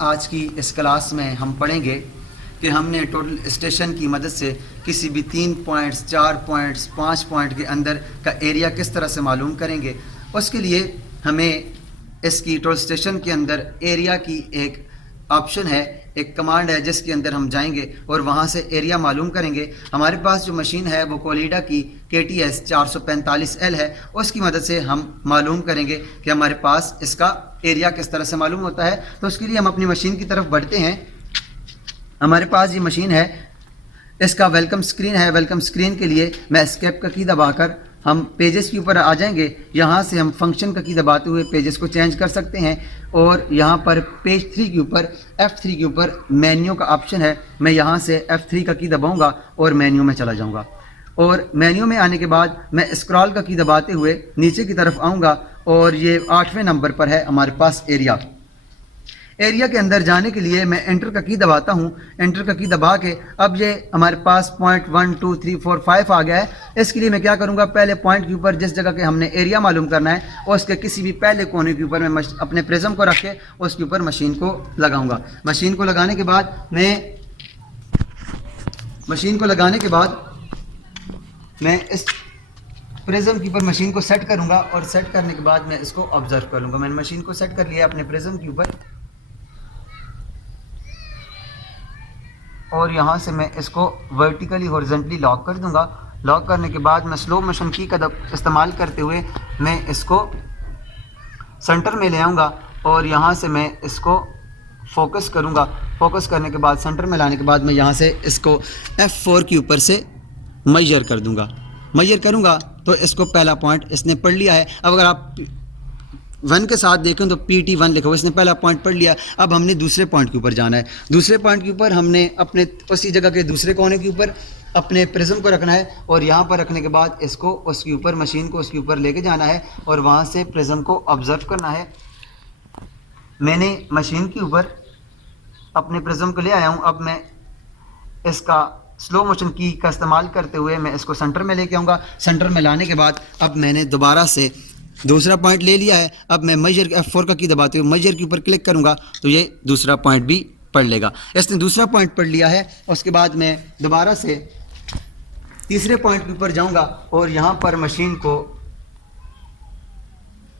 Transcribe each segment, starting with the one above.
आज की इस क्लास में हम पढ़ेंगे कि हमने टोटल स्टेशन की मदद से किसी भी 3 पॉइंट्स, 4 पॉइंट्स, 5 पॉइंट के अंदर का एरिया किस तरह से मालूम करेंगे। उसके लिए हमें इसकी टोटल स्टेशन के अंदर एरिया की एक ऑप्शन है, एक कमांड है जिसके अंदर हम जाएंगे और वहाँ से एरिया मालूम करेंगे। हमारे पास जो मशीन है वो कोलिडा की KTS 445L है। उसकी मदद से हम मालूम करेंगे कि हमारे पास इसका एरिया किस तरह से मालूम होता है। तो उसके लिए हम अपनी मशीन की तरफ बढ़ते हैं। हमारे पास ये मशीन है, इसका वेलकम स्क्रीन है। वेलकम स्क्रीन के लिए मैं एस्केप का की दबाकर हम पेजेस के ऊपर आ जाएंगे। यहाँ से हम फंक्शन का की दबाते हुए पेजेस को चेंज कर सकते हैं और यहाँ पर पेज 3 के ऊपर F3 के ऊपर मेन्यू का ऑप्शन है। मैं यहाँ से F3 का की दबाऊँगा और मेन्यू में चला जाऊँगा और मेन्यू में आने के बाद मैं स्क्रॉल का की दबाते हुए नीचे की तरफ आऊँगा और ये 8वें नंबर पर है हमारे पास एरिया। एरिया के अंदर जाने के लिए मैं एंटर का की दबाता हूँ। एंटर का की दबा के अब ये हमारे पास पॉइंट 1 2 3 4 5 आ गया है। इसके लिए मैं क्या करूँगा, पहले पॉइंट के ऊपर जिस जगह के हमने एरिया मालूम करना है उसके किसी भी पहले कोने के ऊपर मैं अपने प्रिज्म को रख के उसके ऊपर मशीन को लगाऊंगा। मशीन को लगाने के बाद मैं इस प्रिज्म के ऊपर मशीन को सेट करूँगा और सेट करने के बाद मैं इसको ऑब्जर्व कर लूँगा। मैंने मशीन को सेट कर लिया अपने प्रिज्म के ऊपर और यहाँ से मैं इसको वर्टिकली हॉरिजॉन्टली लॉक कर दूंगा। लॉक करने के बाद मैं स्लो मोशन की का इस्तेमाल करते हुए मैं इसको सेंटर में ले आऊँगा और यहाँ से मैं इसको फोकस करूँगा। फोकस करने के बाद सेंटर में लाने के बाद मैं यहाँ से इसको F4 के ऊपर से मेजर कर दूँगा। मेजर करूँगा तो इसको पहला पॉइंट इसने पढ़ लिया है। अब अगर आप 1 के साथ देखें तो PT1 लिखा हुआ, इसने पहला पॉइंट पढ़ लिया। अब हमने दूसरे पॉइंट के ऊपर जाना है। दूसरे पॉइंट के ऊपर हमने अपने उसी जगह के दूसरे कोने के ऊपर अपने प्रिज्म को रखना है और यहाँ पर रखने के बाद इसको उसके ऊपर मशीन को उसके ऊपर लेके जाना है और वहाँ से प्रिज्म को ऑब्जर्व करना है। मैंने मशीन के ऊपर अपने प्रिज्म को ले आया हूँ। अब मैं इसका स्लो मोशन की का इस्तेमाल करते हुए मैं इसको सेंटर में लेके आऊँगा। सेंटर में लाने के बाद अब मैंने दोबारा से दूसरा पॉइंट ले लिया है। अब मैं मेजर F4 का की दबाते हुए मेजर के ऊपर क्लिक करूंगा तो ये दूसरा पॉइंट भी पढ़ लेगा। इसने दूसरा पॉइंट पढ़ लिया है। उसके बाद मैं दोबारा से तीसरे पॉइंट के ऊपर जाऊंगा और यहाँ पर मशीन को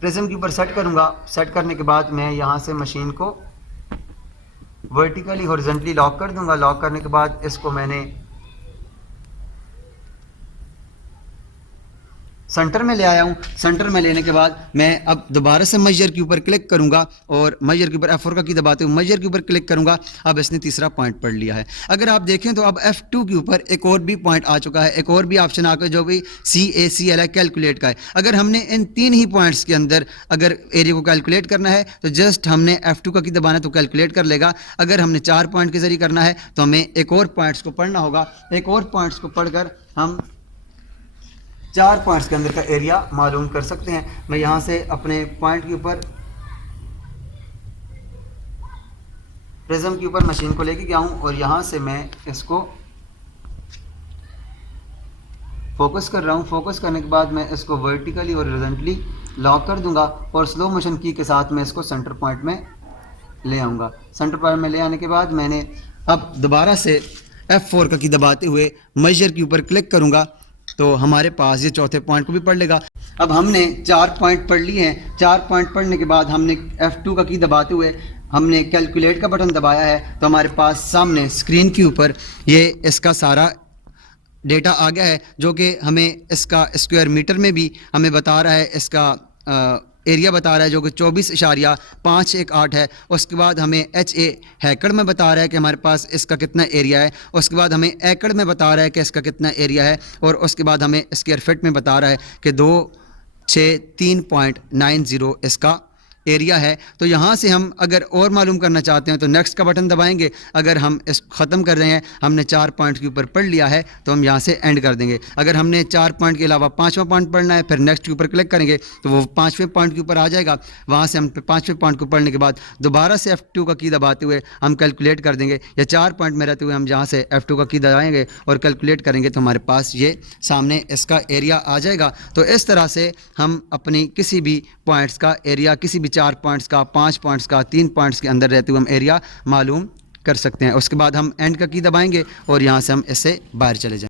प्रिज्म के ऊपर सेट करूंगा। सेट करने के बाद मैं यहाँ से मशीन को वर्टिकली हॉरिजॉन्टली लॉक कर दूंगा। लॉक करने के बाद इसको मैंने सेंटर में ले आया हूँ। सेंटर में लेने के बाद मैं अब दोबारा से मेजर के ऊपर क्लिक करूँगा और मेजर के ऊपर F4 का की दबाते हुए मेजर के ऊपर क्लिक करूँगा। अब इसने तीसरा पॉइंट पढ़ लिया है। अगर आप देखें तो अब F2 के ऊपर एक और भी पॉइंट आ चुका है, एक और भी ऑप्शन आकर जो भी CACL है, कैलकुलेट का है। अगर हमने इन 3 ही पॉइंट्स के अंदर अगर एरिया को कैलकुलेट करना है तो जस्ट हमने F2 का की दबाना तो कैलकुलेट कर लेगा। अगर हमने 4 पॉइंट के जरिए करना है तो हमें एक और पॉइंट्स को पढ़ना होगा। एक और पॉइंट्स को पढ़कर हम 4 पॉइंट्स के अंदर का एरिया मालूम कर सकते हैं। मैं यहाँ से अपने पॉइंट के ऊपर प्रिज्म के ऊपर मशीन को लेके गया हूँ और यहाँ से मैं इसको फोकस कर रहा हूँ। फोकस करने के बाद मैं इसको वर्टिकली और हॉरिजॉन्टली लॉक कर दूंगा और स्लो मोशन की के साथ मैं इसको सेंटर पॉइंट में ले आऊँगा। सेंटर पॉइंट में ले आने के बाद मैंने अब दोबारा से F4 का की दबाते हुए मेजर के ऊपर क्लिक करूँगा तो हमारे पास ये चौथे पॉइंट को भी पढ़ लेगा। अब हमने 4 पॉइंट पढ़ लिए हैं। 4 पॉइंट पढ़ने के बाद हमने F2 का की दबाते हुए हमने कैलकुलेट का बटन दबाया है तो हमारे पास सामने स्क्रीन के ऊपर ये इसका सारा डेटा आ गया है जो कि हमें इसका स्क्वायर मीटर में भी हमें बता रहा है। इसका एरिया बता रहा है जो कि 24.518 है। उसके बाद हमें HA हैकड़ में बता रहा है कि हमारे पास इसका कितना एरिया है। उसके बाद हमें एकड़ में बता रहा है कि इसका कितना एरिया है और उसके बाद हमें स्क्वायर फीट में बता रहा है कि 263.90 इसका एरिया है। तो यहाँ से हम अगर और मालूम करना चाहते हैं तो नेक्स्ट का बटन दबाएंगे। अगर हम इस ख़त्म कर रहे हैं, हमने 4 पॉइंट के ऊपर पढ़ लिया है तो हम यहाँ से एंड कर देंगे। अगर हमने 4 पॉइंट के अलावा 5वां पॉइंट पढ़ना है फिर नेक्स्ट के ऊपर क्लिक करेंगे तो वो 5वें पॉइंट के ऊपर आ जाएगा। वहाँ से हम 5वें पॉइंट को पढ़ने के बाद दोबारा से F2 का की दबाते हुए हम कैलकुलेट कर देंगे। या 4 पॉइंट में रहते हुए हम जहाँ से F2 का की दबाएंगे और कैलकुलेट करेंगे तो हमारे पास ये सामने इसका एरिया आ जाएगा। तो इस तरह से हम अपनी किसी भी पॉइंट्स का एरिया, किसी भी 4 पॉइंट्स का, 5 पॉइंट्स का, 3 पॉइंट्स के अंदर रहते हुए हम एरिया मालूम कर सकते हैं। उसके बाद हम एंड का की दबाएंगे और यहाँ से हम इससे बाहर चले जाएंगे।